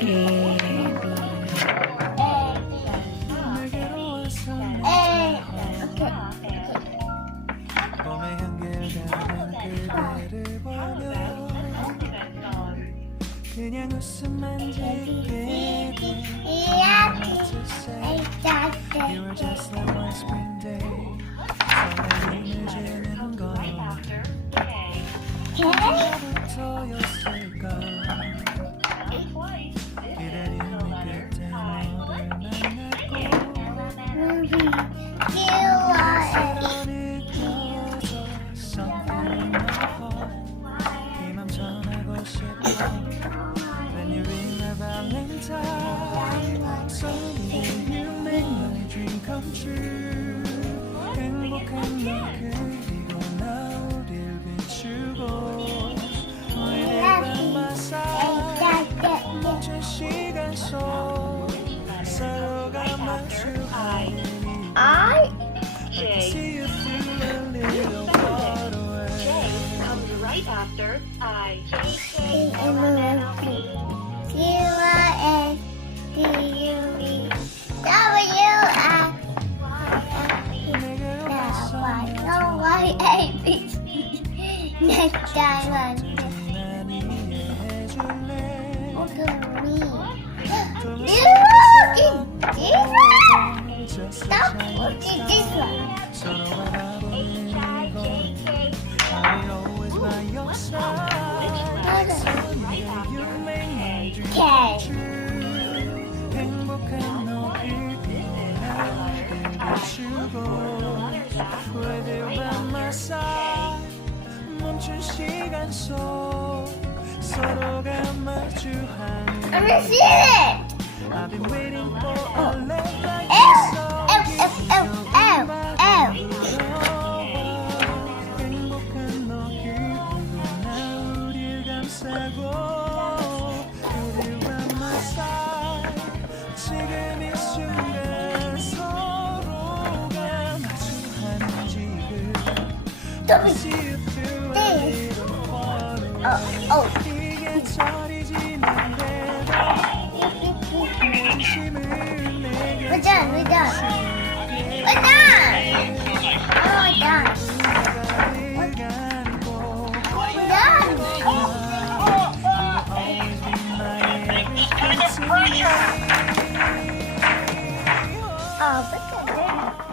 A, B. 봄에 연결되는 그대를 보며 그냥 웃음만 짓게 돼. To say you were just like one spring day. 설레임을 주는 건 언제부터였을까. 기다림의 끝에 너를 만났고 something in my heart. 이 맘 전하고 싶어. When you ring my Valentine, someday you make my dream come true. 행복한 너 그리고 나 우릴 비추고 Whenever my side 멈춘 시간 속 서로가 마주하는 I can see you through a little far away. J comes right after I. Next time 난 이해해줄래. look at me. 좀 Stop looking this one. 서로 바라보는 건 I always by your side. Someday you make my dream come true. 행복한 너 그리고 나를 비추고 With you by my side 멈춘 시간 속 서로가 마주하는 I'm gonna see it. I've been waiting for a love like 행복한 너 그리고 나 우릴 감싸고 You're by my side 지금 이 순간 서로가 마주하는 지금 I see you through a little far away 이게 철이 지난데도 진심을 내게 We're done. We're done. We're done. Oh, we're done. We're done. Oh, look at that.